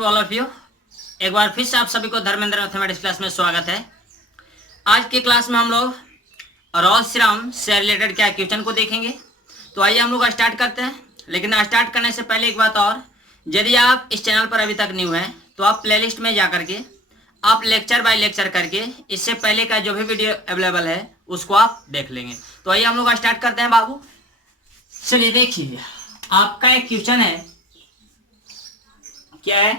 All of you, एक बार फिर से आप सभी को धर्मेंद्र मैथमेटिक्स क्लास में स्वागत है। आज की क्लास में हम लोग रॉल्स थ्योरम से रिलेटेड क्या क्वेश्चन को देखेंगे। तो आइए हम लोग स्टार्ट करते हैं। लेकिन स्टार्ट करने से पहले एक बात और, यदि आप इस चैनल पर अभी तक न्यू हैं तो आप प्लेलिस्ट में जा करके आप लेक्चर बाय लेक्चर करके इससे पहले का जो भी वीडियो अवेलेबल है उसको आप देख लेंगे। तो आइए हम लोग स्टार्ट करते हैं बाबू। चलिए देखिए, आपका एक क्वेश्चन है, क्या है,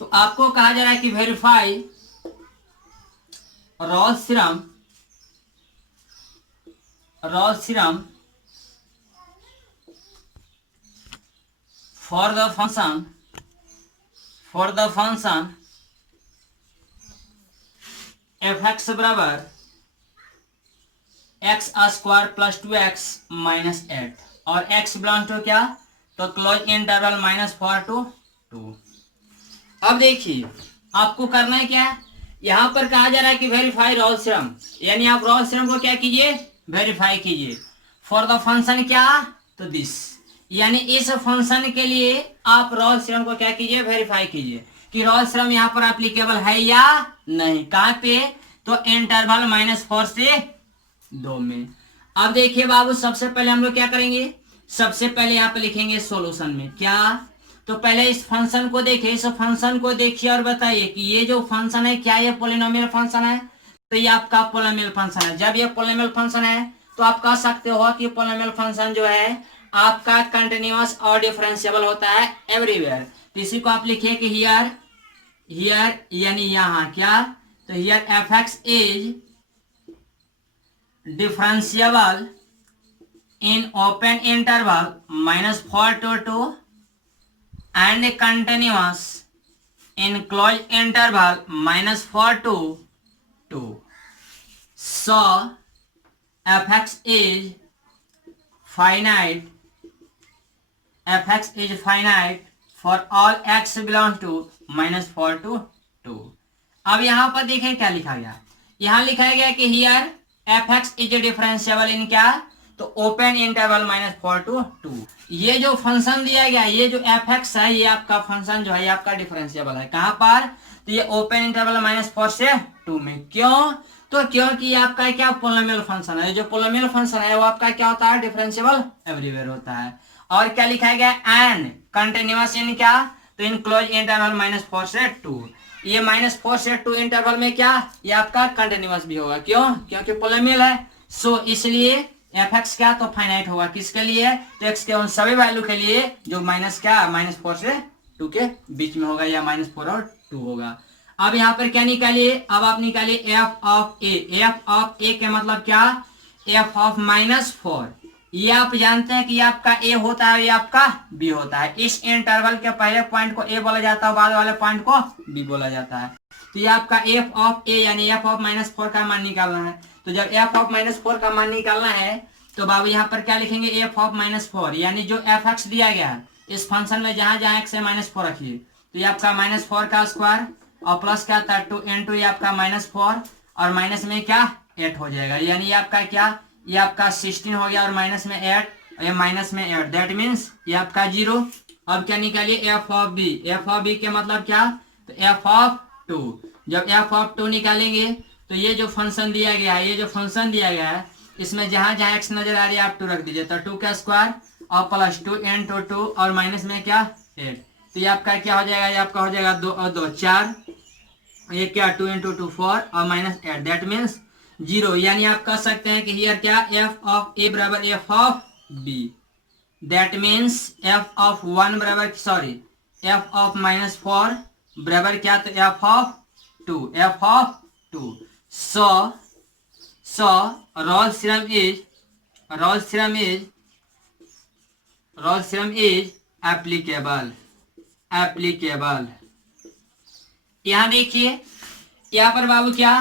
तो आपको कहा जा रहा है कि verify Rolle's theorem for the function f x बराबर x square plus 2x minus 8 और x बिलोंग टू क्या, तो क्लोज इंटरवल -4 to 2। अब देखिए आपको करना है क्या, यहां पर कहा जा रहा है कि वेरीफाई रॉल्स थ्योरम, यानी आप रॉल्स थ्योरम को क्या कीजिए, वेरीफाई कीजिए। फॉर द फंक्शन क्या, तो दिस, यानी इस फंक्शन के लिए आप रॉल्स थ्योरम को क्या कीजिए, वेरीफाई कीजिए कि रॉल्स थ्योरम यहां पर एप्लीकेबल है या नहीं। कहां पे, तो इंटरवल -4 से 2 में। अब देखिए बाबू, सबसे पहले हम लोग क्या करेंगे, सबसे पहले यहाँ पे लिखेंगे सॉल्यूशन में क्या, तो पहले इस फंक्शन को देखिए, इस फंक्शन को देखिए और बताइए कि ये जो फंक्शन है क्या ये पॉलिनोमियल फंक्शन है, तो ये आपका पॉलिनोमियल फंक्शन है। जब ये पॉलिनोमियल फंक्शन है तो आप कह सकते हो कि पॉलिनोमियल फंक्शन जो है आपका कंटिन्यूअस और डिफरेंशिएबल होता है एवरीवेयर। तो इसी को आप लिखिए कि हियर यानी यहाँ क्या, तो here f x is differentiable in open interval -4 to 2 and continuous in closed interval -4 to 2. So fx is finite for all x belong to -4 to 2. अब यहां पर देखें क्या लिखा गया, यहां लिखा गया कि हियर fx is डिफरेंशिएबल इन क्या, तो ओपन इंटरवल -4 to 2। ये जो फंक्शन दिया गया, ये जो एफ एक्स है, ये आपका फंक्शन जो है ये आपका डिफरेंशिएबल है। कहां पर, तो ये ओपन इंटरवल -4 से 2 में। क्यों, तो क्योंकि ये आपका क्या पॉलिनोमियल फंक्शन है। जो पॉलिनोमियल फंक्शन है वो आपका क्या होता है, डिफरेंशिएबल एवरीवेयर होता है। और क्या लिखा गया, एंड कंटिन्यूअस इन क्या, तो इन क्लोज इंटरवल -4 से 2। ये -4 से 2 इंटरवल में क्या, ये आपका कंटिन्यूअस भी होगा। क्यों, क्योंकि पॉलिनोमियल है। सो इसलिए एफ एक्स क्या, तो फाइनाइट होगा। किसके लिए, तो एक्स के उन सभी वैल्यू के लिए जो -4 से 2 के बीच में होगा, या -4 और 2 होगा। अब यहाँ पर क्या निकालिए, अब आप निकालिए F of a. F of a के मतलब क्या, एफ ऑफ -4। ये आप जानते हैं कि ये आपका ए होता है, ये आपका बी होता है। इस इंटरवल के पहले पॉइंट को ए बोला जाता है, बाद वाले पॉइंट को बी बोला जाता है। तो ये आपका एफ ऑफ ए यानी एफ ऑफ -4 का मान निकालना है। तो जब एफ ऑफ -4 का मान निकालना है तो बाबू यहाँ पर क्या लिखेंगे, एफ ऑफ -4 यानी जो एफ एक्स दिया गया है इस फंक्शन में जहां जहां एक्स है -4 रखिए। तो ये आपका -4 का स्क्वायर और प्लस क्या था 2 into ये आपका -4 और माइनस में क्या 8 हो जाएगा। यानी ये आपका क्या, ये आपका 16 हो गया और माइनस में 8, ये माइनस में 8, दैट मीन्स ये आपका 0। अब क्या निकालिए, F of B. F of B के मतलब क्या, तो एफ ऑफ 2। जब एफ ऑफ 2 निकालेंगे तो ये जो फंक्शन दिया गया है, ये जो फंक्शन दिया गया है इसमें जहां जहां एक्स नजर आ रही है आप 2 रख दीजिए। तो 2 का स्क्वायर और प्लस 2 into 2 और माइनस में क्या 8। तो ये आपका क्या हो जाएगा, ये आपका हो जाएगा 2 और 2 4, ये क्या 2 into 2 4 और -8, दैट मीन्स 0। यानी आप कह सकते हैं कि हियर क्या, एफ ऑफ ए बराबर F of B, that means F of 1 बराबर एफ ऑफ -4 बराबर क्या, तो F of 2, F of 2। So Rolle's theorem is applicable। यहाँ देखिए, यहाँ पर बाबू क्या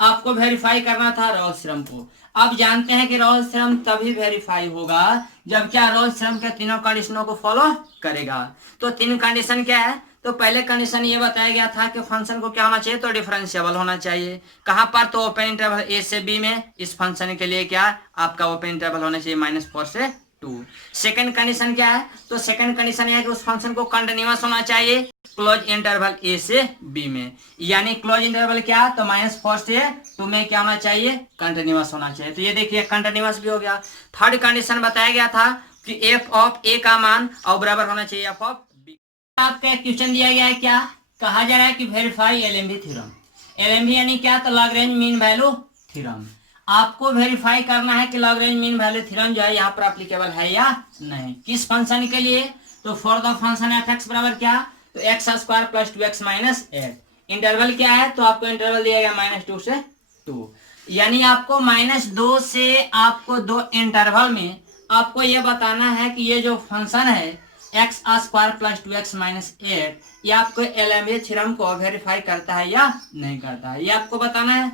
आपको वेरीफाई करना था रॉल्स थ्योरम को। अब जानते हैं कि रॉल्स थ्योरम तभी वेरीफाई होगा जब क्या रॉल्स थ्योरम के तीनों कंडीशनों को फॉलो करेगा। तो 3 कंडीशन क्या है, तो पहले कंडीशन ये बताया गया था कि फंक्शन को क्या होना चाहिए, तो डिफरेंशिएबल होना चाहिए। कहां पर, तो ओपन इंटरवल ए से बी में। इस फंक्शन के लिए क्या आपका ओपन इंटरवल होना चाहिए -4 से 2। सेकंड कंडीशन क्या है? तो सेकंड कंडीशन है कि उस फंक्शन को कंटिन्यूअस होना चाहिए क्लोज इंटरवल ए से बी में, यानी क्लोज इंटरवल क्या? तो -4 से 2 में क्या होना चाहिए? कंटिन्यूअस होना चाहिए। तो ये देखिए कंटिन्यूअस भी हो गया। थर्ड कंडीशन बताया गया था कि एफ ऑफ ए का मान और बराबर होना चाहिए एफ ऑफ बी। आपका क्वेश्चन दिया गया है, क्या कहा जा रहा है कि वेरीफाई एलएमवी थ्योरम। एलएमवी यानी क्या? तो लैग्रेंज मीन वैल्यू थ्योरम। आपको वेरीफाई करना है कि लैग्रेंज मीन वैल्यू थ्योरम जो है यहाँ पर एप्लीकेबल है या नहीं। किस फंक्शन के लिए? तो for the function f x बराबर क्या? तो x square plus 2x minus 8। Interval क्या है? तो आपको इंटरवल दिया गया -2 से 2, यानी आपको -2 से आपको 2 इंटरवल में आपको यह बताना है कि ये जो फंक्शन है x square plus 2x minus 8 ये आपको एलएमवी थ्योरम को वेरीफाई करता है या नहीं करता है, ये आपको बताना है।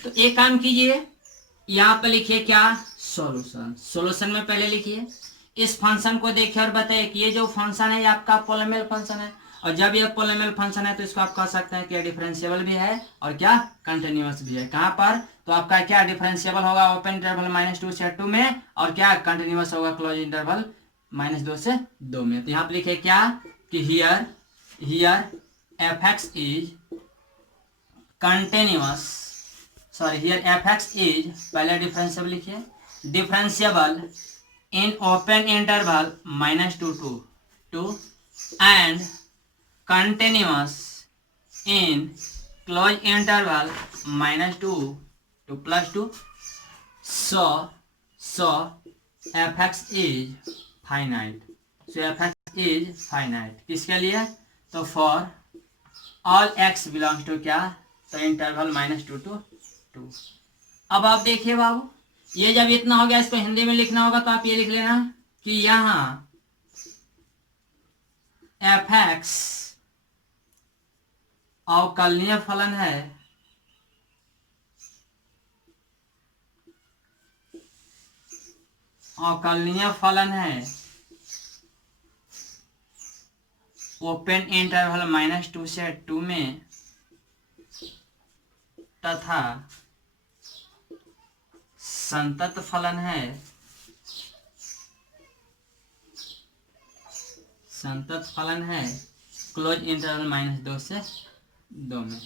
तो एक काम कीजिए, यहाँ पे लिखिए क्या? सॉल्यूशन। सॉल्यूशन में पहले लिखिए इस फंक्शन को देखिए और बताइए कि ये जो फंक्शन है ये आपका पोलिनोमियल फंक्शन है, और जब ये पोलिनोमियल फंक्शन है तो इसको आप कह सकते हैं कि डिफरेंशिएबल भी है और क्या? कंटिन्यूअस भी है। कहाँ पर? तो आपका क्या डिफरेंशिएबल होगा? ओपन इंटरवल -2 से 2 में, और क्या? कंटिन्यूअस होगा क्लोज इंटरवल -2 से 2 में। तो यहाँ पे लिखे क्या कि here f x is continuous, sorry here f x is, पहले डिफरेंशिएबल लिखिए, differentiable in open interval -2 to 2 and continuous in closed interval -2 to +2. So fx is finite. So fx is finite किसके लिए? तो for all x belongs to क्या? तो interval -2 to 2। अब आप देखिए बाबू, ये जब इतना हो गया, इसको हिंदी में लिखना होगा तो आप ये लिख लेना कि यहाँ fx अवकलनीय फलन है, अवकलनीय फलन है ओपन इंटरवल -2 से 2 में, तथा संतत फलन है, संतत फलन है क्लोज इंटरवल -2 से 2 में।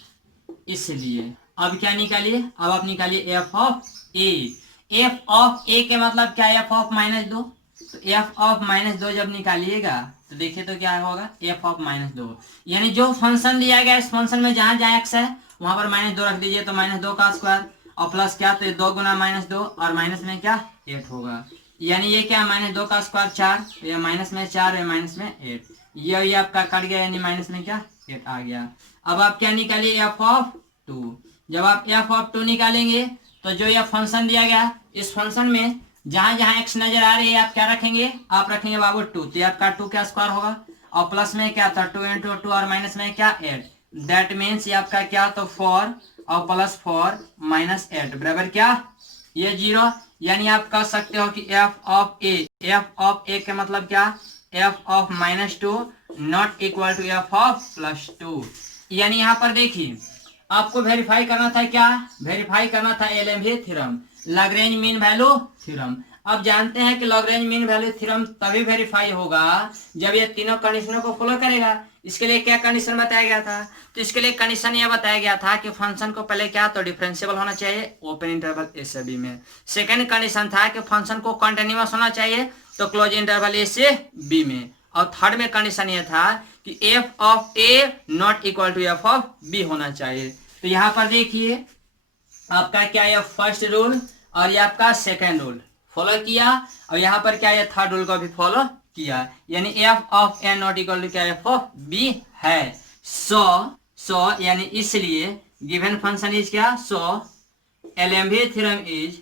इसलिए अब क्या निकालिए? अब आप निकालिए F of a. F of a के मतलब क्या? F of -2। तो एफ ऑफ -2 जब निकालिएगा तो देखिए तो क्या होगा? एफ ऑफ -2, यानी जो फंक्शन दिया गया इस फंक्शन में जहां जहां एक्स है वहां पर -2 रख दीजिए, तो -2 का स्क्वायर और प्लस क्या? तो 2 गुना -2 और माइनस में क्या? 8 होगा, यानी ये क्या? -2 का स्क्वायर 4, ये माइनस में 4 है, माइनस में 8, ये आपका कट गया, यानी माइनस में क्या? 8 आ गया। अब आप क्या निकालिए? F of 2। जब आप एफ ऑफ 2 निकालेंगे तो जो ये फंक्शन दिया गया इस फंक्शन में जहां जहां एक्स नजर आ रही है आप क्या रखेंगे? आप रखेंगे बाबू 2, तो आपका 2 क्या स्क्वायर होगा, और प्लस में क्या था? 2 × 2 और माइनस में क्या? 8। दैट मीन्स ये आपका क्या? तो 4 और प्लस 4 -8 बराबर क्या? ये 0, यानी आप कह सकते हो कि F of a, f of a के मतलब क्या? F of -2 not equal to F of +2। यानी यहाँ पर देखिए आपको वेरीफाई करना था क्या? वेरीफाई करना था LMV theorem, Lagrange mean value theorem. अब जानते हैं कि लैग्रेंज मीन वैल्यू थ्योरम तभी वेरीफाई होगा जब ये तीनों कंडीशनों को फॉलो करेगा। इसके लिए क्या कंडीशन बताया गया था? तो इसके लिए कंडीशन यह बताया गया था कि फंक्शन को पहले क्या? तो डिफरेंशिएबल होना चाहिए ओपन इंटरवल ए से बी में। सेकंड कंडीशन था कि फंक्शन को कंटिन्यूअस होना चाहिए तो क्लोज इंटरवल ए से बी में, और थर्ड में कंडीशन यह था कि F of A not equal to F of B होना चाहिए। तो यहाँ पर देखिए आपका क्या? ये फर्स्ट रूल और ये आपका सेकेंड रूल फॉलो किया, और यहाँ पर क्या? ये थर्ड रूल को भी फॉलो किया, यानी F of A not equal to क्या? एफ ऑफ बी है। सो यानी इसलिए गिवन फंक्शन इज क्या? So LMV theorem is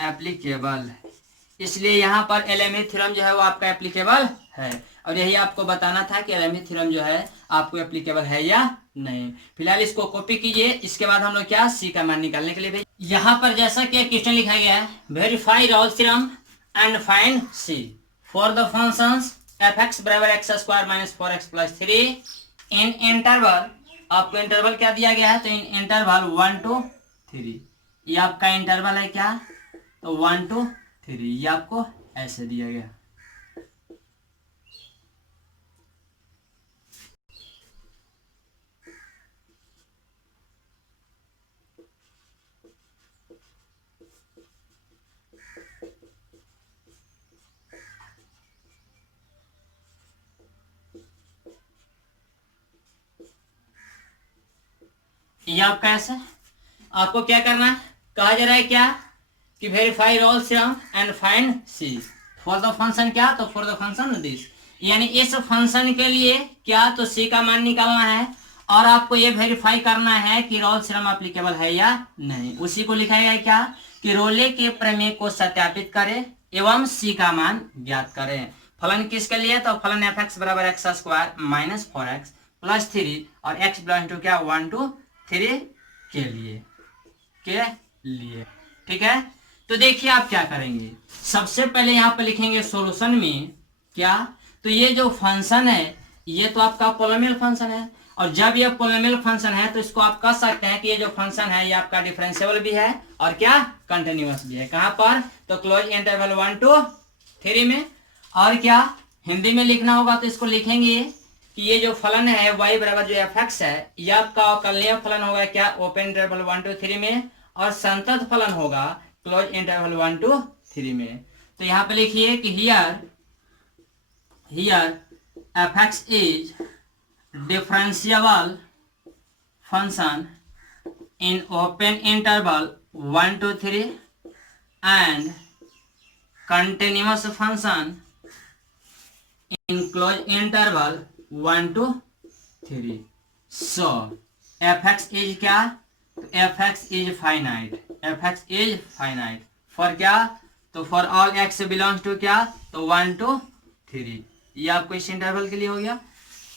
applicable. इसलिए यहाँ पर एलएमवी थ्योरम जो है वो आपका एप्लीकेबल है, और यही आपको बताना था कि एलएमवी थ्योरम जो है आपको एप्लीकेबल है या नहीं। फिलहाल इसको कॉपी कीजिए, इसके बाद हम लोग क्या? सी का मान निकालने के लिए भेज। यहाँ पर जैसा कि क्वेश्चन लिखा गया है, verify Rolle's theorem and find C for the functions F x बराबर x² - 4x + 3 इन इंटरवल आपको इंटरवल क्या दिया गया है, तो इंटरवल 1 to 3, ये आपका इंटरवल है क्या, तो 1 to 3, ये आपको ऐसे दिया गया। ये आपका ऐसा, आपको क्या करना है, कहा जा रहा है क्या कि verify Rolle's theorem and find C for the function, क्या, तो फॉर द फंक्शन दिस, यानी इस फंक्शन के लिए क्या, तो सी का मान निकालना है और आपको ये वेरीफाई करना है कि रोल्स थ्योरम एप्लीकेबल है या नहीं। उसी को लिखा गया क्या कि रोले के प्रमेय को सत्यापित करें एवं सी का मान ज्ञात करें। फलन किसके लिए, तो फलन एफ एक्स बराबर x square minus 4x plus 3 और x बिलोंग टू क्या 1 to 3 के लिए ठीक है। तो देखिए आप क्या करेंगे, सबसे पहले यहाँ पे लिखेंगे सॉल्यूशन में क्या, तो ये जो फंक्शन है ये तो आपका पोलिनोमियल फंक्शन है, और जब ये पोलिनोमियल फंक्शन है तो इसको आप कह सकते हैं कि ये जो फंक्शन है ये आपका डिफरेंशिएबल भी है और क्या कंटिन्यूअस भी है। कहां पर, तो क्लोज इंटरवल 1 to 3 में। और क्या हिंदी में लिखना होगा तो इसको लिखेंगे कि ये जो फलन है y बराबर जो एफ एक्स है ये आपका अवकलनीय फलन होगा क्या, ओपन इंटरवल 1 to 3 में, और संतत फलन होगा क्लोज इंटरवल 1 to 3 में। तो यहाँ पे लिखिए कि here f x is differentiable function in open interval 1 to 3 and continuous function in close interval 1 to 3। So F x is क्या, f x is finite, f x is finite for क्या, तो for all x belongs to क्या, तो 1 to 3, ये आपको इस interval के लिए हो गया।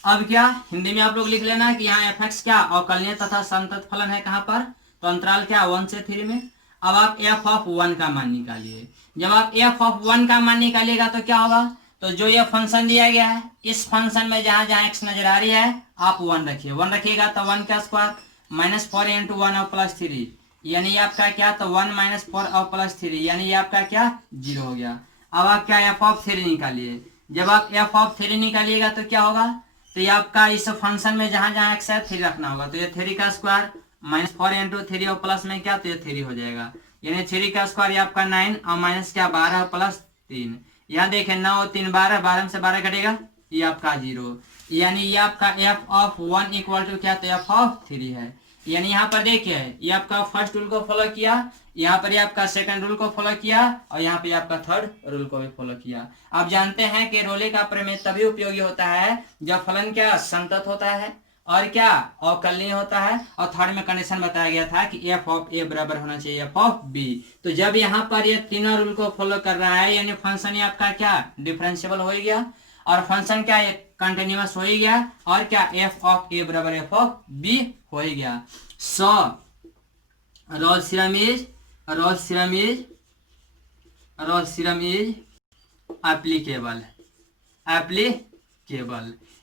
अब क्या हिंदी में आप लोग लिख लेना कि यहाँ एफ एक्स क्या अवकलनीय तथा संतत फलन है, कहाँ पर, तो अंतराल क्या 1 से 3 में। अब आप एफ ऑफ 1 का मान निकालिए, जब आप एफ ऑफ 1 का मान निकालिएगा तो क्या होगा, तो जो ये फंक्शन दिया गया है इस फंक्शन में जहां जहां x नजर आ रही है आप 1 रखिए, 1 रखिएगा तो 1 का स्क्वायर माइनस 4 इंटू 1 और प्लस 3, यानी आपका क्या, तो 1 माइनस 4 और प्लस 3, यानी ये आपका क्या 0 हो गया। अब आप क्या एफ ऑफ 3 निकालिए, जब आप एफ ऑफ 3 निकालिएगा तो क्या होगा, तो ये आपका इस फंक्शन में जहां जहां x है 3 रखना होगा, तो ये 3 का स्क्वायर माइनस 4 इंटू 3 और प्लस में क्या, तो ये 3 हो जाएगा, यानी 3 का स्क्वायर ये आपका 9 और माइनस क्या 12 प्लस 3, यहाँ देखें 9 3 12, 12 में से 12 कटेगा, ये आपका 0, यानी ये आपका एफ ऑफ 1 इक्वल टू क्या, तो एफ ऑफ 3 है। यानी यहाँ पर देखिए ये आपका फर्स्ट रूल को फॉलो किया, यहाँ पर ये आपका सेकंड रूल को फॉलो किया और यहाँ पे आपका थर्ड रूल को भी फॉलो किया। आप जानते हैं कि रोले का प्रमेय तभी उपयोगी होता है जब फलन क्या संतत होता है और क्या अवकलनीय होता है, और थर्ड में कंडीशन बताया गया था कि एफ ऑफ ए बराबर होना चाहिए एफ ऑफ बी। तो जब यहाँ पर ये तीनों रूल को फॉलो कर रहा है यानी फंक्शन आपका क्या डिफरेंशिएबल हो गया और फंक्शन क्या कंटिन्यूअस हो गया, और क्या एफ ऑफ ए बराबर एफ ऑफ बी हो गया। सो रोल्स थ्योरम इज एप्लीकेबल।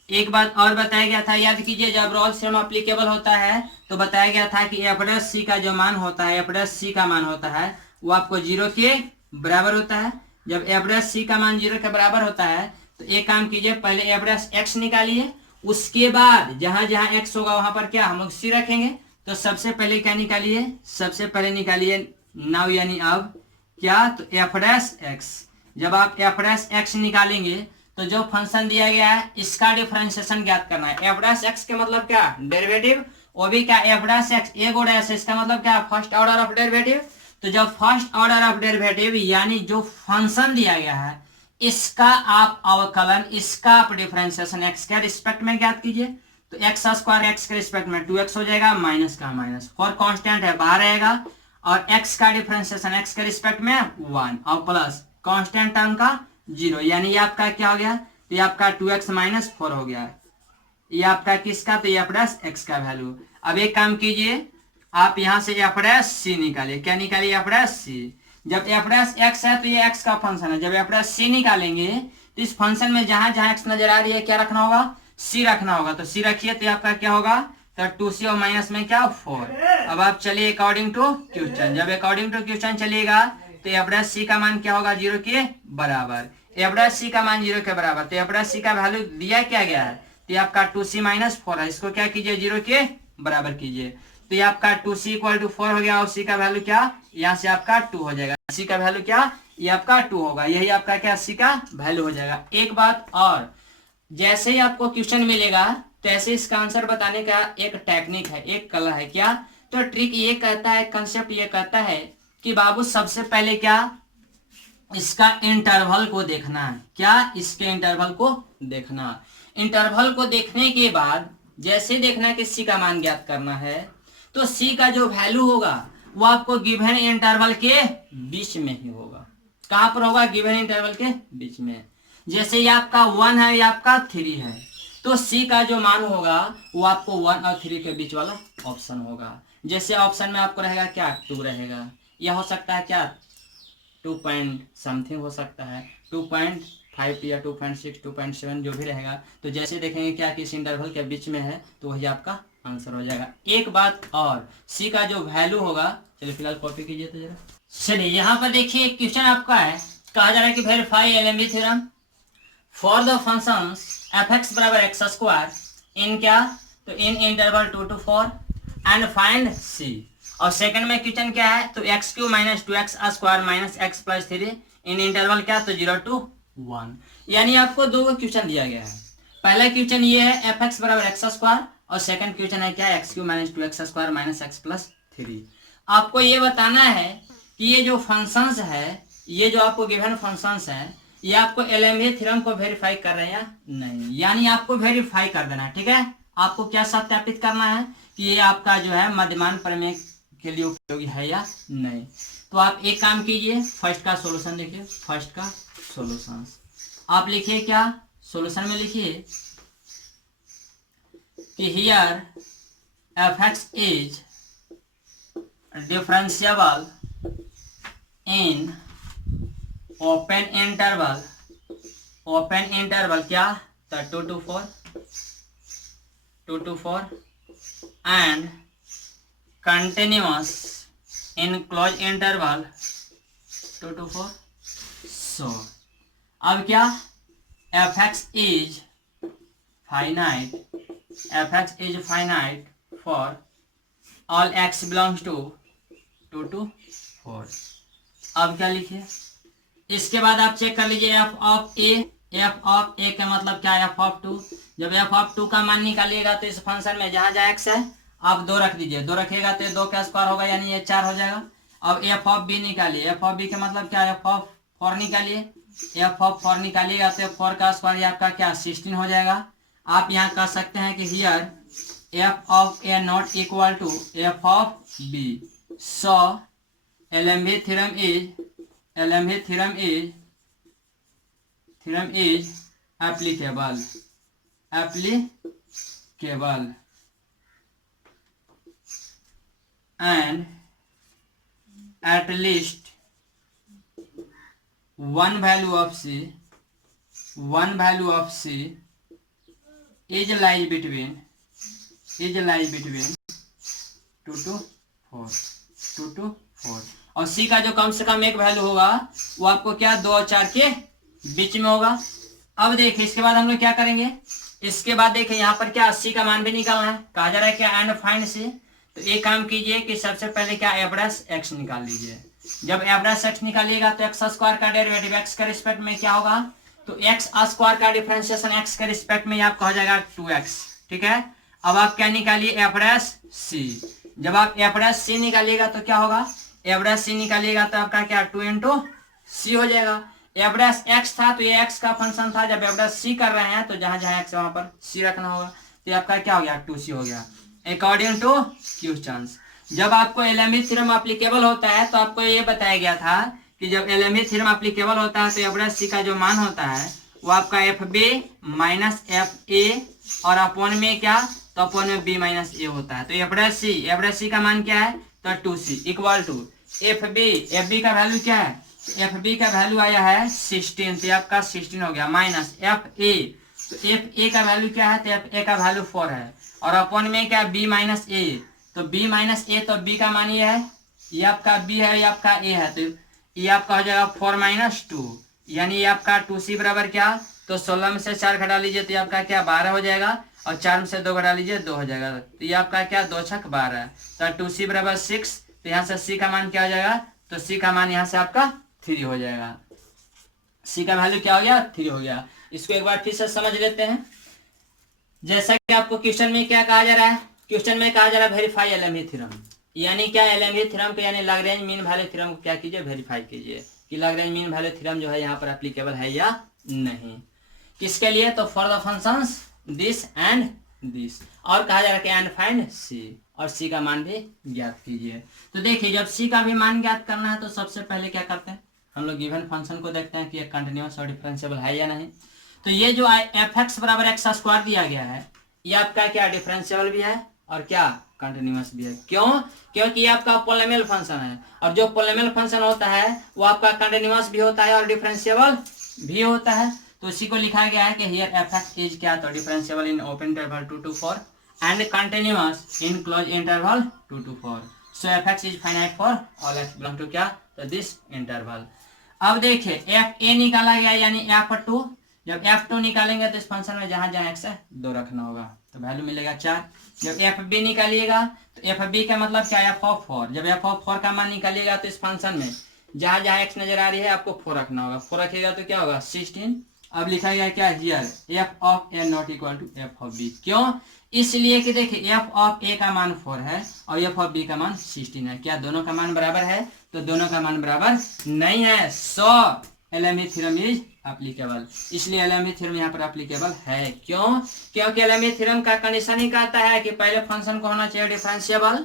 एक बात और बताया गया था, याद कीजिए, जब रोल्स थ्योरम एप्लीकेबल होता है तो बताया गया था कि एफ डैश सी का जो मान होता है, एफ डैश सी का मान होता है वो आपको 0 के बराबर होता है। जब एफ डैश सी का मान 0 के बराबर होता है तो एक काम कीजिए, पहले एफ डैश एक्स निकालिए, उसके बाद जहां जहां एक्स होगा वहां पर क्या हम लोग सी रखेंगे। तो सबसे पहले क्या निकालिए, सबसे पहले निकालिए नाउ यानी अब क्या, तो एफ डैश एक्स। जब आप एफ डैश एक्स निकालेंगे तो जो फंक्शन दिया गया है इसका डिफरेंशिएशन ज्ञात करना है। एफ डैश एक्स के मतलब क्या डेरिवेटिव, वो भी क्या एफ डैश एक्स ए गो डैश, इसका मतलब क्या फर्स्ट ऑर्डर ऑफ डेरिवेटिव। तो जब फर्स्ट ऑर्डर ऑफ डेरिवेटिव यानी जो फंक्शन दिया गया है इसका आप अवकलन, इसका आप डिफरेंशिएशन एक्स के रिस्पेक्ट में ज्ञात कीजिए। तो एक्स स्क्वायर एक्स के रिस्पेक्ट में 2x हो जाएगा, माइनस का माइनस, फॉर कांस्टेंट है बाहर रहेगा, और x का डिफरेंशिएशन x के रिस्पेक्ट में 1 और प्लस कांस्टेंट टर्म का 0, यानी ये आपका क्या हो गया, तो ये आपका 2x माइनस 4 हो गया। ये आपका किसका, तो एफ डैश एक्स का वैल्यू। अब एक काम कीजिए, आप यहां से एफ डैश सी निकालिए। क्या निकालिए, एफ डैश सी। जब एफ डैश एक्स है तो ये एक्स का फंक्शन है, जब एफ डैश सी निकालेंगे तो इस फंक्शन में जहां जहां एक्स नजर आ रही है क्या रखना होगा, सी रखना होगा। तो सी रखिए तो आपका क्या होगा, तो 2c और माइनस में क्या 4। अब आप चलिए अकॉर्डिंग टू क्वेश्चन, जब अकॉर्डिंग टू क्वेश्चन चलिएगा तो एफ डैश सी का मान क्या होगा 0 के बराबर। एफ डैश सी का मान 0 के बराबर, तो एफ डैश सी का वैल्यू दिया क्या गया है, तो आपका 2c माइनस 4 है, इसको क्या कीजिए 0 के बराबर कीजिए, तो ये आपका 2c इक्वल टू 4 हो गया और c का वैल्यू क्या, यहाँ से आपका 2 हो जाएगा, c का वैल्यू क्या, ये आपका 2 होगा, यही आपका क्या c का वैल्यू हो जाएगा। एक बात और, जैसे ही आपको क्वेश्चन मिलेगा तो ऐसे इसका आंसर बताने का एक टेक्निक है, एक कला है, क्या, तो ट्रिक ये कहता है, कंसेप्ट ये कहता है कि बाबू सबसे पहले क्या, इसका इंटरवल को देखना है, क्या, इसके इंटरवल को देखना, इंटरवल को देखने के बाद जैसे देखना कि सी का मान ज्ञात करना है, तो सी का जो वैल्यू होगा वो आपको गिवन इंटरवल के बीच में ही होगा। कहां पर होगा, गिवन इंटरवल के बीच में। जैसे ये आपका 1 है, ये आपका 3 है, तो सी का जो मान होगा वो आपको 1 और 3 के बीच वाला ऑप्शन होगा। जैसे ऑप्शन में आपको रहेगा क्या 2 रहेगा, या हो सकता है क्या 2 पॉइंट समथिंग हो सकता है, 2.5 या 2.6 2.7 जो भी रहेगा, तो जैसे देखेंगे क्या कि इस इंटरवल के बीच में है तो वही आपका आंसर हो जाएगा। एक बात और, सी का जो वैल्यू होगा, चलिए फिलहाल कॉपी कीजिए तो जरा, चलिए यहाँ पर देखिए क्वेश्चन आपका है, कहा जा रहा है कि verify LMB theorem for the functions F x बराबर एक्स स्क्वायर इन क्या, तो in interval 2 to 4 and find c. और सेकंड में क्वेश्चन क्या है, तो x cube minus 2x square minus x plus 3 in interval क्या, तो 0 to 1। यानी आपको दो क्वेश्चन दिया गया है, पहला क्वेश्चन ये है एफ एक्स बराबर एक्स स्क्वायर, और सेकंड क्वेश्चन है क्या x cube minus 2x square minus x plus 3। आपको ये बताना है कि ये जो फंक्शंस है, ये जो आपको गिवन फंक्शंस है, ये आपको एलएमबी थ्योरम को वेरीफाई कर रहे हैं या नहीं, यानी आपको वेरीफाई कर देना है, ठीक है। आपको क्या सत्यापित करना है कि ये आपका जो है मध्यमान प्रमेय के लिए उपयोगी है या नहीं। तो आप एक काम कीजिए, फर्स्ट का सॉल्यूशन देखिए, फर्स्ट का सॉल्यूशन आप लिखिए, क्या सॉल्यूशन में लिखिए कि here f x is differentiable in open interval क्या, तो 2 to 4 and continuous in closed interval 2 to 4। so अब क्या, fx is finite for all x belongs to 2 to 4। अब क्या लिखिए, इसके बाद आप चेक कर लीजिए f of a का मतलब क्या है, f of 2। जब f of 2 का मान निकालिएगा तो इस फंक्शन में जहां जहां x है आप 2 रख दीजिए, 2 रखिएगा तो 2 का स्क्वायर होगा, यानी ये 4 हो जाएगा। अब एफ ऑफ बी निकालिए, एफ ऑफ बी का मतलब क्या है, एफ ऑफ 4 निकालिए, एफ ऑफ 4 निकालिएगा तो 4 का स्क्वायर आपका क्या 16 हो जाएगा। आप यहाँ कह सकते हैं कि here F of A not equal to F of B, so LMB theorem is applicable and at least one value of c is lies between 2 to 4 और c का जो कम से कम एक वैल्यू होगा वो आपको क्या 2 और 4 के बीच में होगा। अब देखिए इसके बाद हम लोग क्या करेंगे, इसके बाद देखिए यहाँ पर क्या c का मान भी निकालना है, कहा जा रहा है क्या एंड फाइंड c। तो एक काम कीजिए कि सबसे पहले क्या एवरेज एक्स निकाल लीजिए। जब एवरेज एक्स निकालिएगा तो एक्स स्क्वायर का डेरिवेटिव एक्स के रिस्पेक्ट में क्या होगा, तो एक्स स्क्वायर का डिफरेंशिएशन एक्स के रिस्पेक्ट में आपका हो जाएगा 2x, ठीक है। अब आप क्या निकालिए एवरेज सी। जब आप एवरेज सी निकालिएगा तो क्या होगा, एवरेज सी निकालिएगा तो आपका क्या 2 into c हो जाएगा। एवरेज एक्स था तो ये एक्स का फंक्शन था, जब एवरेज सी कर रहे हैं तो जहां जहां एक्स वहां पर सी रखना होगा, तो आपका क्या हो गया 2c हो गया अकॉर्डिंग टू क्वेश्चंस। जब आपको एलएमबी थ्योरम एप्लीकेबल होता है तो आपको ये बताया गया था कि जब एलएमबी थ्योरम एप्लीकेबल होता है तो एवरेज सी का जो मान होता है वो आपका F B minus F A और अपॉन में क्या, तो अपॉन में बी माइनस ए होता है। तो एवरेज सी का मान क्या है, तो 2c equal to F B का वैल्यू क्या है, एफ बी का वैल्यू आया है 16, तो आपका 16 हो गया, माइनस एफ ए, तो एफ ए का वैल्यू क्या है, तो एफ ए का वैल्यू 4 है। और अपॉन में क्या b माइनस ए, तो b माइनस ए, तो b का मान ये है, ये आपका b है, ये आपका a है, तो ये आपका हो जाएगा 4 माइनस 2, यानी ये आपका 2c बराबर क्या, तो 16 में से 4 घटा लीजिए तो ये आपका क्या 12 हो जाएगा, और 4 में से 2 घटा लीजिए 2 हो जाएगा, तो ये आपका क्या 2 छक 12, तो 2c बराबर 6, तो यहाँ से c का मान क्या हो जाएगा, तो c का मान यहाँ से आपका 3 हो जाएगा, c का वैल्यू क्या हो गया 3 हो गया। इसको एक बार फिर से समझ लेते हैं। जैसा कि आपको क्वेश्चन में क्या कहा जा रहा है, क्वेश्चन में कहा जा रहा है वेरीफाई एलएमई थ्योरम, यानी क्या एलएमई थ्योरम को यानी लैग्रेंज मीन वैल्यू थ्योरम को क्या कीजिए वेरीफाई कीजिए कि लैग्रेंज मीन वैल्यू थ्योरम जो है यहाँ पर एप्लीकेबल है या नहीं। किसके लिए, तो for the functions this and this, और कहा जा रहा है कि एंड फाइंड सी, और सी का मान भी ज्ञात कीजिए। तो देखिए जब सी का भी मान ज्ञात करना है तो सबसे पहले क्या करते हैं, हम लोग गिवन फंक्शन को देखते हैं कि ये कंटिन्यूअस और डिफरेंशिएबल है या नहीं। तो ये जो एफ एक्स बराबर एक्स स्क्वायर दिया गया है, ये आपका क्या डिफरेंशिएबल भी है और क्या कंटिन्यूअस भी है। क्यों, क्योंकि ये आपका पोलिनोमियल फंक्शन है, और जो पोलिनोमियल फंक्शन होता है वो आपका कंटिन्यूअस भी होता है और डिफरेंशिएबल भी होता है। तो इसी को लिखा गया है कि हियर एफ एक्स इज क्या, तो differentiable in open interval 2 to 4 and continuous in close interval 2 to 4। So F x is finite for all x belong to क्या, तो दिस इंटरवल। अब देखिए एफ ए निकाला गया यानी f2, जब f2 निकालेंगे तो इस फंक्शन में जहां जहां x है 2 रखना होगा, तो वैल्यू मिलेगा 4। जब fb निकालिएगा तो fb का मतलब क्या है f4, जब f4 का मान निकालिएगा तो इस फंक्शन में जहां जहां x नजर आ रही है आपको 4 रखना होगा, 4 रखिएगा तो क्या होगा 16। अब लिखा गया क्या here f of a not equal to f of b, क्यों, इसलिए कि देखिए f ऑफ a का मान 4 है और f ऑफ b का मान 16 है, क्या दोनों का मान बराबर है, तो दोनों का मान बराबर नहीं है। सो एलएमई थ्योरम इज एप्लीकेबल, इसलिए एलएमई थ्योरम यहाँ पर एप्लीकेबल है। क्यों, क्योंकि एलएमई थ्योरम का कंडीशन ही कहता है कि पहले फंक्शन को होना चाहिए डिफरेंशिएबल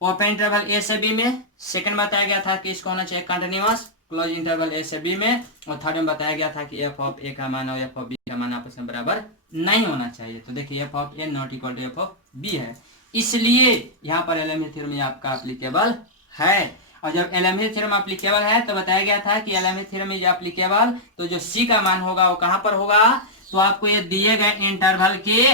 ओपन इंटरवल ए से बी में, सेकंड बताया गया था कि इसको होना चाहिए कंटिन्यूअस क्लोज इंटरवल ए से बी में, और थर्ड में बताया गया था कि एफ ऑफ ए का मान और एफ ऑफ बी का मान आपस में बराबर नहीं होना चाहिए। तो देखिए F of A not equal to F of B है, इसलिए यहाँ पर एलएमई थ्योरम आपका एप्लीकेबल है। और जब एलएमई थ्योरम एप्लीकेबल है तो बताया गया था कि एलएमई थ्योरम इज एप्लीकेबल, तो जो सी का मान होगा वो कहाँ पर होगा, तो आपको ये दिए गए इंटरवल के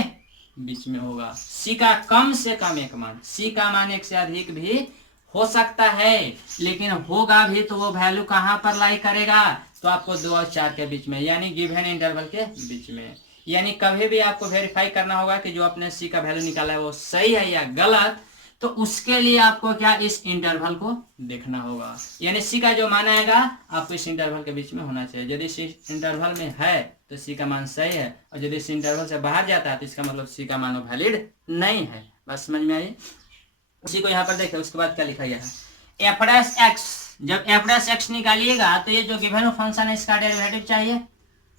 बीच में होगा। सी का कम से कम एक मान, सी का मान एक से अधिक भी हो सकता है, लेकिन होगा भी तो वो वैल्यू कहाँ पर लाई करेगा, तो आपको 2 और 4 के बीच में, यानी गिवन इंटरवल के बीच में। यानी कभी भी आपको वेरीफाई करना होगा कि जो आपने सी का वैल्यू निकाला है वो सही है या गलत, तो उसके लिए आपको क्या इस इंटरवल को देखना होगा, यानी सी का जो मान आएगा आपको इस इंटरवल के बीच में होना चाहिए। यदि सी इंटरवल में है तो सी का मान सही है, और यदि इस इंटरवल से बाहर जाता है तो इसका मतलब सी का मान वैलिड नहीं है। बस समझ में आई। उसी को यहाँ पर देखिए उसके बाद क्या लिखा गया है एफ डैश एक्स, जब एफ डैश एक्स निकालिएगा तो ये जो गिवन फंक्शन है इसका डेरिवेटिव चाहिए,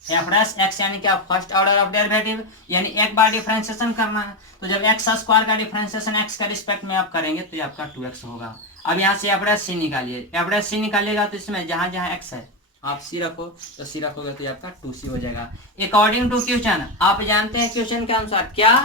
एफ डैश एक्स यानी क्या फर्स्ट ऑर्डर ऑफ डेरिवेटिव, यानी एक बार डिफरेंशिएशन करना है। तो जब एक्स स्क्वायर का डिफरेंशिएशन एक्स का रिस्पेक्ट में आप करेंगे तो ये आपका 2x होगा। अब यहाँ से एफ डैश सी निकालिए, एफ डैश सी निकालिएगा तो इसमें जहां जहां एक्स है आप सी रखो, तो सी रखोगे तो ये आपका 2c हो जाएगा। अकॉर्डिंग टू क्वेश्चन, आप जानते हैं क्वेश्चन के अनुसार क्या,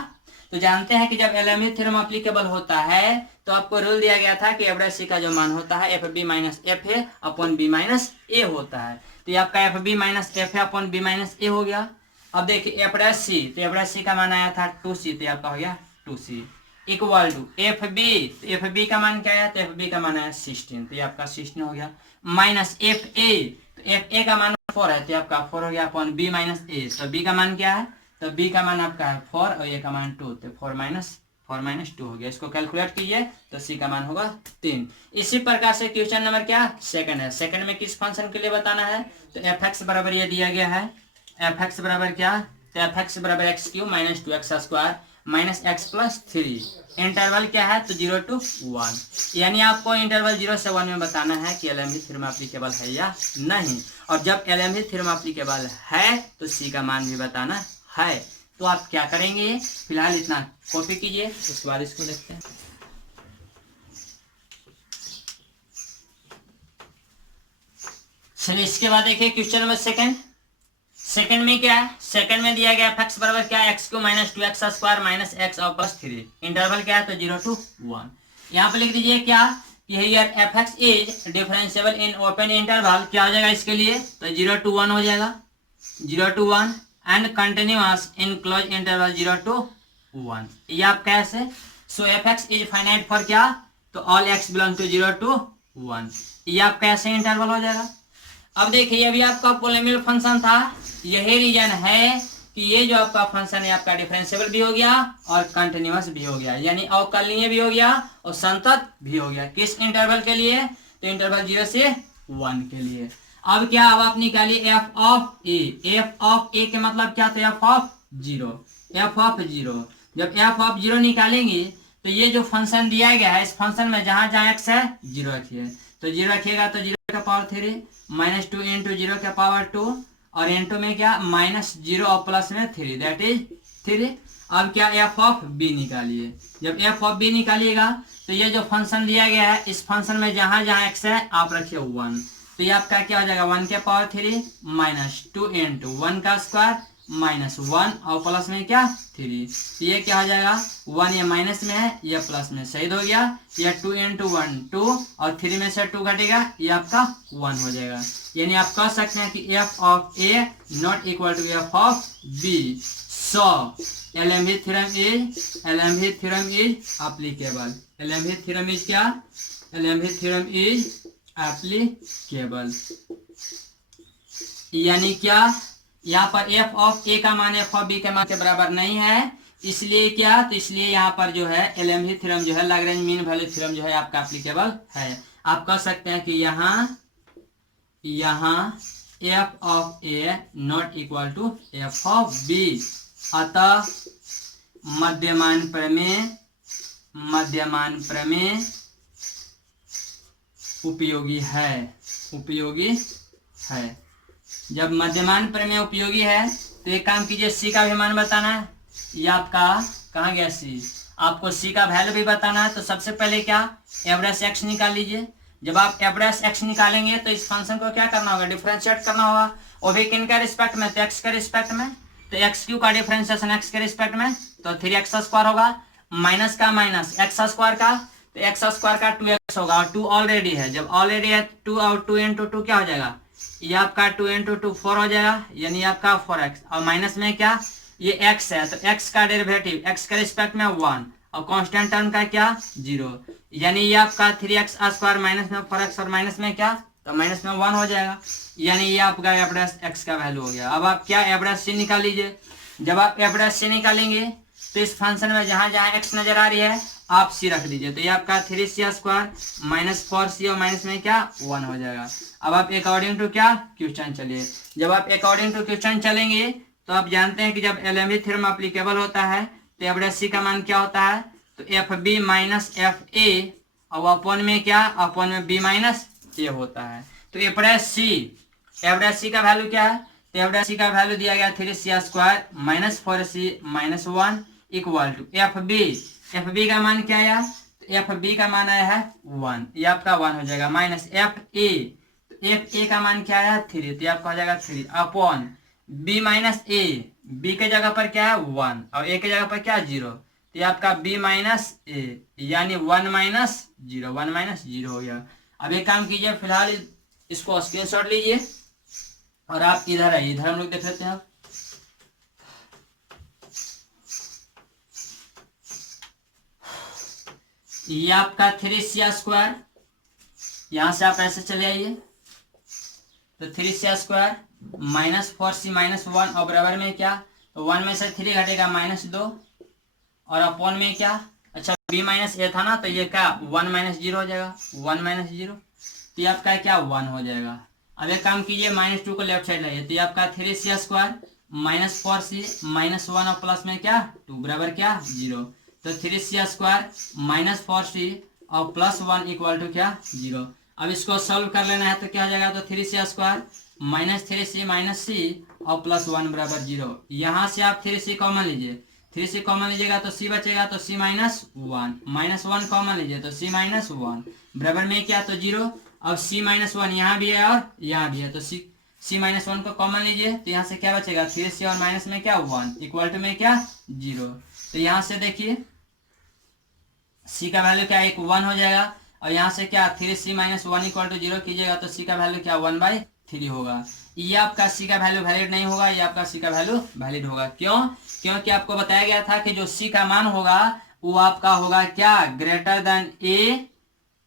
तो जानते हैं कि जब एलएमई थ्योरम एप्लीकेबल होता है तो आपको रूल दिया गया था कि एफ डैश सी का जो मान होता है f B minus F a upon b minus a होता है। तो ये आपका F B minus F a upon b minus a हो गया। अब देखिए एफ डैश सी, तो एफ डैश सी का मान आया था 2c, तो ये आपका हो गया 2c equal to F B, तो एफ बी का मान क्या आया, तो एफ बी का मान आया 16, तो ये आपका 16 हो गया, माइनस एफ ए, तो एफ ए का मान 4 है तो आपका 4 हो गया अपॉन बी माइनस ए, तो बी का मान क्या है, तो बी का मान आपका है 4 और ए का मान 2, तो 4 माइनस 2 हो गया। इसको कैलकुलेट कीजिए तो सी का मान होगा 3। इसी प्रकार से क्वेश्चन नंबर क्या सेकंड है, सेकंड में किस फंक्शन के लिए बताना है, तो एफ एक्स बराबर ये दिया गया है, एफ एक्स बराबर क्या, तो एफ एक्स बराबर x cube minus 2x square minus x plus 3, interval क्या है, तो 0 to 1, यानी आपको इंटरवल 0 से 1 में बताना है कि एलएमई थ्योरम एप्लीकेबल है या नहीं। और जब एलएमई थ्योरम एप्लीकेबल है तो सी का मान भी बताना है। तो आप क्या करेंगे, फिलहाल इतना कॉपी कीजिए, उसके बाद इसको देखते हैं। चलिए इसके बाद देखिए क्वेश्चन नंबर सेकंड, सेकंड में क्या है, सेकंड में दिया गया एफ एक्स बराबर क्या है, x cube minus 2x square minus x और प्लस 3, इंटरवल क्या है, तो 0 to 1। यहाँ पे लिख दीजिए क्या, here f x is differentiable in open interval, क्या हो जाएगा इसके लिए, तो 0 to 1 हो जाएगा, 0 to 1 and continuous in close interval 0 to 1। ये आप कैसे, so F x is finite for क्या, तो all x belong to 0 to 1। ये आपका ऐसे इंटरवल हो जाएगा। अब देखिए अभी आपका पोलिनोमियल फंक्शन था, यही रीजन है कि ये जो आपका फंक्शन है आपका डिफरेंशिएबल भी हो गया और कंटिन्यूअस भी हो गया, यानी अवकलनीय भी हो गया और संतत भी हो गया। किस इंटरवल के लिए, तो इंटरवल 0 से 1 के लिए। अब क्या, अब आप निकालिए F of a. F of a के मतलब क्या, तो एफ ऑफ 0। एफ ऑफ 0, जब एफ ऑफ 0 निकालेंगे तो ये जो फंक्शन दिया गया है, इस फंक्शन में जहां जहां एक्स है 0 रखिए, तो 0 रखिएगा तो 0 का पावर 3 -2 इंटू 0 का पावर 2 और इंटू में क्या -0 और प्लस में 3, दैट इज 3। अब क्या, एफ ऑफ बी निकालिए। जब एफ ऑफ बी निकालिएगा तो ये जो फंक्शन दिया गया है, इस फंक्शन में जहां जहां एक्स है आप रखिए 1, तो ये आपका क्या हो जाएगा 1 के पावर 3 -2 इंटू 1 का स्क्वायर -1 और प्लस में क्या 3, तो ये क्या हो जाएगा 1 ये माइनस में है, ये प्लस में, शहीद हो गया। ये 2 इंटू 1 2 और 3 में से 2 घटेगा, ये आपका 1 हो जाएगा। यानी आप कह सकते हैं कि F of A not equal to F of B. So LMV theorem is applicable. LMV theorem is क्या, एलएमवी थ्योरम इज एप्लीकेबल, यानी क्या, यहाँ पर एफ ऑफ ए का मान एफ ऑफ बी के मान के बराबर नहीं है, इसलिए क्या, तो इसलिए यहाँ पर जो है एलएमवी थ्योरम जो है, लैग्रेंज मीन वैल्यू थ्योरम जो है आपका एप्लीकेबल है। आप कह सकते हैं कि यहाँ F of A not equal to F of B, अतः मध्यमान प्रमेय उपयोगी है। जब मध्यमान प्रमेय उपयोगी है तो एक काम कीजिए, सी का भी मान बताना है। ये आपका कहाँ गया सी, आपको सी का वैल्यू भी बताना है। तो सबसे पहले क्या, एवरेज एक्स निकाल लीजिए। जब आप एवरेज एक्स निकालेंगे तो इस फंक्शन को क्या करना होगा, डिफरेंशिएट करना होगा, और भी किन का रिस्पेक्ट में, तो एक्स के रिस्पेक्ट में। तो एक्स क्यू का डिफरेंशिएशन एक्स के रिस्पेक्ट में, तो 3x² होगा, माइनस का माइनस x² का, तो x² का 2x होगा, और 2 ऑलरेडी है। जब ऑलरेडी है 2 और 2 इंटू 2 क्या हो जाएगा, ये आपका 2 इंटू 2 4 हो जाएगा, यानी आपका 4x, और माइनस में क्या, ये x है, तो x का डेरिवेटिव x के रिस्पेक्ट में 1 और कांस्टेंट टर्म का क्या 0, यानी ये आपका 3x² माइनस में 4x और माइनस में क्या, तो माइनस में 1 हो जाएगा, यानी ये आपका एवरेज x का वैल्यू हो गया। अब आप क्या एवरेज c निकाल लीजिए। जब आप एवरेज c निकालेंगे तो इस फंक्शन में जहां जहां x नजर आ रही है आप c रख दीजिए, तो ये आपका 3c² माइनस 4c और माइनस में क्या 1 हो जाएगा। अब आप अकॉर्डिंग टू क्या क्वेश्चन चलिए। जब आप अकॉर्डिंग टू क्वेश्चन चलेंगे तो आप जानते हैं कि जब एलएमवी थ्योरम एप्लीकेबल होता है तो एवरेज सी का मान क्या होता है, तो F B minus F A और अपॉन में क्या, अपॉन में बी माइनस ए होता है। तो एवरेज सी का वैल्यू क्या है, तो एवरेज सी का वैल्यू दिया गया 3c² minus 4c minus 1 equal to F B का मान क्या आया, तो एफ बी का मान आया है 1, ये आपका 1 हो जाएगा, माइनस एफ ए का मान क्या आया 3, तो आपका हो जाएगा 3 अपॉन बी माइनस ए, बी के जगह पर क्या है 1 और ए के जगह पर क्या 0, तो ये आपका b माइनस ए, यानी 1 माइनस 0 हो गया। अब एक काम कीजिए, फिलहाल इसको स्क्रीनशॉट लीजिए और आप इधर आइए, इधर हम लोग देख लेते हैं। ये आपका 3c², यहां से आप ऐसे चले आइए, तो 3c² माइनस 4c माइनस 1 और बराबर में क्या, तो 1 में से 3 घटेगा -2 और अपॉन में क्या, अच्छा b माइनस ए था ना, तो ये क्या 1 माइनस 0 हो जाएगा, 1 माइनस 0, तो ये आपका क्या 1 हो जाएगा। अब एक काम कीजिए, -2 को लेफ्ट साइड लाइए, तो ये आपका 3c² माइनस 4c माइनस 1 और प्लस में क्या 2 बराबर क्या 0, तो 3c² माइनस 4c और प्लस 1 इक्वल टू क्या 0। अब इसको सॉल्व कर लेना है तो क्या हो जाएगा, तो 3c² minus 3c minus c और प्लस 1 बराबर 0। यहाँ से आप 3c कॉमन लीजिए, 3c कॉमन लीजिएगा तो c बचेगा, तो c माइनस 1 माइनस 1 कॉमन लीजिए तो c माइनस 1 बराबर में क्या, तो 0। अब c माइनस 1 यहाँ भी है और यहाँ भी है, तो c माइनस 1 को कॉमन लीजिए, तो यहाँ से क्या बचेगा 3c और माइनस में क्या 1 इक्वल टू में क्या 0। तो यहाँ से देखिए c का वैल्यू क्या 1 हो जाएगा, और यहाँ से क्या 3c माइनस 1 इक्वल टू 0 कीजिएगा तो c का वैल्यू क्या 1/3 होगा। ये आपका c का वैल्यू वैलिड नहीं होगा, ये आपका c का वैल्यू वैलिड होगा। क्यों, क्योंकि आपको बताया गया था कि जो सी का मान होगा वो आपका होगा क्या, ग्रेटर देन ए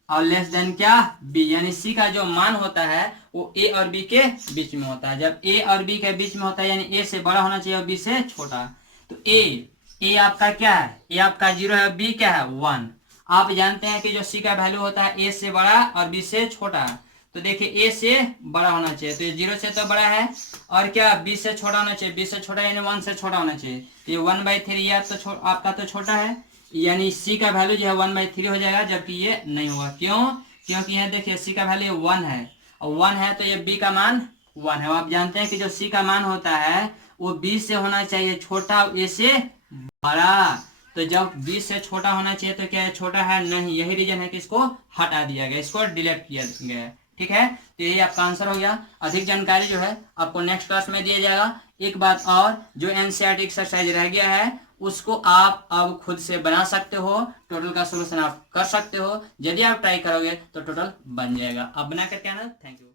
और लेस देन क्या, बी। यानी सी का जो मान होता है वो ए और बी के बीच में होता है। जब ए और बी के बीच में होता है यानी ए से बड़ा होना चाहिए और बी से छोटा। तो ए आपका क्या है, ए आपका 0 है, बी क्या है 1। आप जानते हैं कि जो सी का वैल्यू होता है ए से बड़ा और बी से छोटा। तो देखिए ए से बड़ा होना चाहिए, तो ये 0 से तो बड़ा है, और क्या बी से छोटा होना चाहिए, बी से छोटा यानी 1 से छोटा होना चाहिए। ये 1/3 तो आपका तो छोटा है, यानी सी का वैल्यू जो है 1/3 हो जाएगा, जबकि ये नहीं होगा। क्यों, क्योंकि यहाँ देखिए सी का वैल्यू 1 है, और 1 है तो ये बी का मान 1 है। आप जानते हैं कि जो सी का मान होता है वो बी से होना चाहिए छोटा, ए से बड़ा। तो जब बी से छोटा होना चाहिए तो क्या है, छोटा है नहीं, यही रीजन है कि इसको हटा दिया गया, इसको डिलीट किया गया। ठीक है, तो यही आपका आंसर हो गया। अधिक जानकारी जो है आपको नेक्स्ट क्लास में दिया जाएगा। एक बात और, जो एनसीईआरटी एक्सरसाइज रह गया है उसको आप अब खुद से बना सकते हो, टोटल का सॉल्यूशन आप कर सकते हो। यदि आप ट्राई करोगे तो टोटल बन जाएगा। अब बना करके आना। Thank you.